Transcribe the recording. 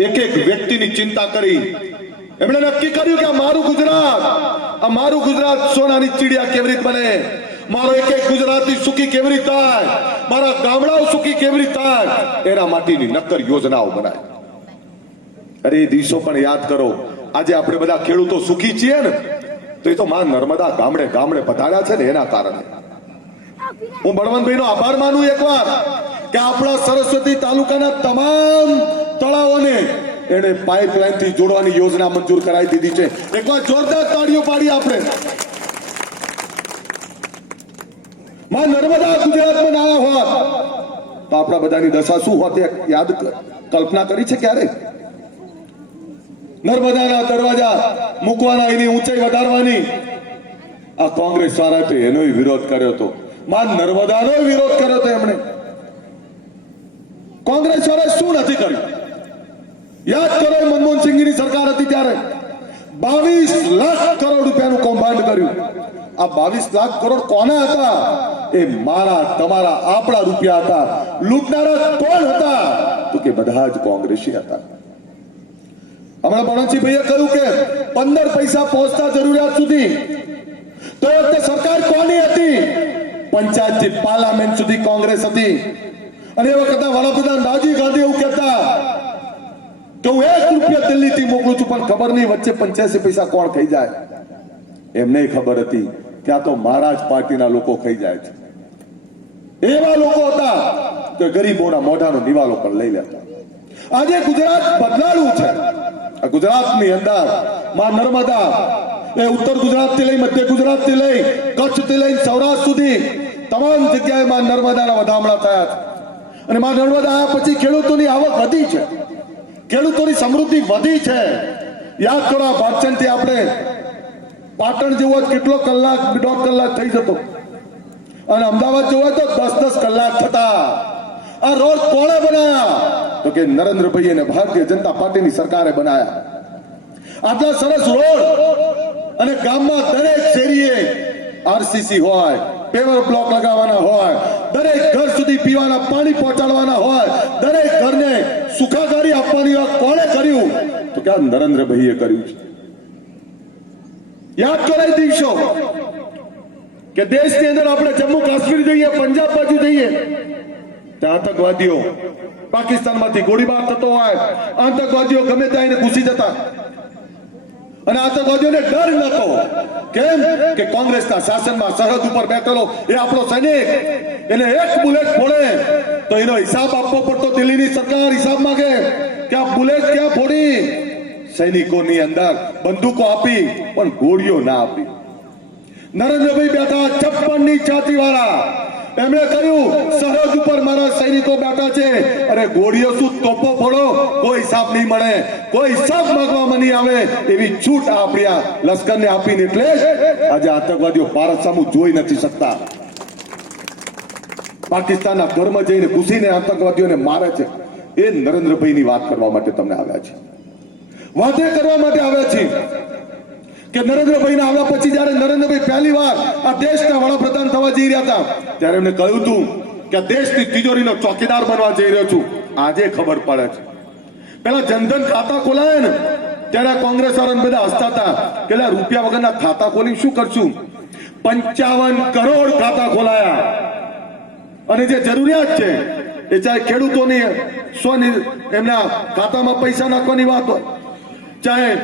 એક એક વ્યક્તિની ચિંતા કરી. એમણે નક્કી કર્યું કે મારું ગુજરાત, આ મારું ગુજરાત સોનાની ચીડિયા કેવી રીતે બને? મારો એક એક ગુજરાતી સુખી કેવી રીતે થાય? મારા ગામડાઓ સુખી કેવી રીતે થાય? એના માટેની નક્કર યોજનાઓ બનાય. અરે, એ દિવસો પણ યાદ કરો. આજે આપણે બધા ખેડૂતો સુખી છીએ ને, તો એ તો માં નર્મદા ગામડે ગામડે પધાર્યા છે ને એના કારણે. હું બળવંતભાઈ નો આભાર માનું એકવાર કે આપણા સરસ્વતી તાલુકાના તમામ તળાવોને એને પાઇપલાઇનથી જોડવાની યોજના મંજૂર કરાવી દીધી છે. એકવાર જોરદાર તાળીઓ પાડી આપણે. માં નર્મદા ગુજરાતમાં ના હોત. તો આપણા બધાની દશા શું હોત યાદ કલ્પના કરી છે ક્યારે? નર્મદાના દરવાજા મૂકવાના એની ઊંચાઈ વધારવાની. આ કોંગ્રેસ વાળા તો એનો વિરોધ કર્યો હતો માં નર્મદાનો વિરોધ કર્યો હતો એમણે. કોંગ્રેસ વાળાએ શું નથી કર્યું? યાદ કરો એ મનમોહન સિંહની સરકાર હતી ત્યારે. બાવીસ લાખ કરોડ રૂપિયાનું કૌભાંડ કર્યું. આ બાવીસ લાખ કરોડ કોના હતા? એ મારા, તમારા, આપણા રૂપિયા હતા. લૂંટનારા કોણ હતા? તો કે બધા જ કોંગ્રેસી હતા. હમણાં બળવંતસિંહભાઈએ કહ્યું કે પંદર પૈસા પહોંચતા જરૂરિયાત સુધી. તો વખતે સરકાર કોની હતી? પંચાયતથી પાર્લામેન્ટ સુધી કોંગ્રેસ હતી. અને એ વખતે વડાપ્રધાન રાજીવ ગાંધી એવું કહેતા કે હું એક રૂપિયા મોકલું છું, પણ ખબર નહીં વચ્ચે પંચ્યાસી પૈસા કોણ ખાઈ જાય. એમને ખબર હતી કે તો મહારાજ પાર્ટીના લોકો ખાઈ જાય છે. એવા લોકો હતા કે ગરીબોના મોઢાનો દિવાલો પણ લઈ લેતા. આજે ગુજરાત બદલાડું છે. આ ગુજરાતની અંદરમાં નર્મદા, એ ઉત્તર ગુજરાતથી લઈ, મધ્ય ગુજરાતથી લઈ, કચ્છથી લઈ, સૌરાષ્ટ્ર સુધી તમામ જગ્યાએ માં નર્મદાના વધામણા થયા છે. અને માં નર્મદા પછી ખેડૂતોની આવક વધી છે. ખેડૂતોની સમૃદ્ધિ વધી છે. યાદ કરો ભાગચંદથી આપણે પાટણ જેવો કેટલો કલાક, દોઢ કલાક થઈ જતો. અને અમદાવાદ જોવા તો દસ દસ કલાક થતા. આ રોડ કોણે બનાયા? તો કે નરેન્દ્રભાઈ અને ભારતીય જનતા પાર્ટીની સરકારે બનાયા. આટલા સરસ રોડ અને ગામમાં દરેક શેરીએ આરસીસી હોય, પેવર બ્લોક લગાવવાના હોય, દરેક ઘર સુધી પીવાના પાણી પહોંચાડવાના હોય દરેક ઘરને સુખાકારી આપવાની વાત કોણે કર્યું તો નરેન્દ્રભાઈએ કર્યું છે યાદ કરાય દિવસો કે દેશની અંદર આપણે જમ્મુ કાશ્મીર જઈએ પંજાબ બાજુ જઈએ ત્યાં આતંકવાદીઓ પાકિસ્તાનમાંથી ગોળીબાર થતો હોય આતંકવાદીઓ ગમે ત્યાં ઘૂસી જતા અને આતંકવાદીઓને ડર નતો કેમ કે કોંગ્રેસના શાસનમાં સરહદ ઉપર બેઠેલો એ આપણો સૈનિક એને એક બુલેટ ફોડે તો એનો હિસાબ આપવો પડતો દિલ્હીની સરકાર હિસાબ માંગે કે આ બુલેટ ક્યાં ફોડી સૈનિકોની અંદર બંદૂકો આપી, પણ ગોળીઓ ના આપી. નરેન્દ્રભાઈ બેઠા છપ્પનની છાતી વાળા એમણે કહ્યું, સરહદ ઉપર મારા સૈનિકો બેઠા છે. અરે ગોળીઓ શું તોપો ફોડો? કોઈ હિસાબ નહીં મળે. કોઈ હિસાબ માંગવામાં નહીં આવે. એવી છૂટ આપણી લશ્કરને આપીને એટલે આજે આતંકવાદીઓ ભારત સામુ જોઈ નથી શકતા. પાકિસ્તાનના ઘરમાં જઈને ઘૂસીને આતંકવાદીઓને મારે છે. એ નરેન્દ્રભાઈની વાત કરવા માટે તમને આવ્યા છે વાત કરવા માટે આવ્યા છીએ કે નરેન્દ્રભાઈ આવ્યા પછી જ્યારે નરેન્દ્રભાઈ પહેલી વાર આ દેશના વડાપ્રધાન થવા જઈ રહ્યા હતા, ત્યારે એમને કહ્યું હતું કે દેશની તિજોરીનો ચોકીદાર બનવા જઈ રહ્યો છું. આજે ખબર પડે છે. પેલા જનધન ખાતા ખોલાય ને, ત્યારે કોંગ્રેસ બધા હસતા હતા કે રૂપિયા વગરના ખાતા ખોલી શું કરશું? પંચાવન કરોડ ખાતા ખોલાયા. અને જે જરૂરિયાત છે, એ ચાહે ખેડૂતોની, સ્વની એમના ખાતામાં પૈસા નાખવાની વાત હોય ચાહે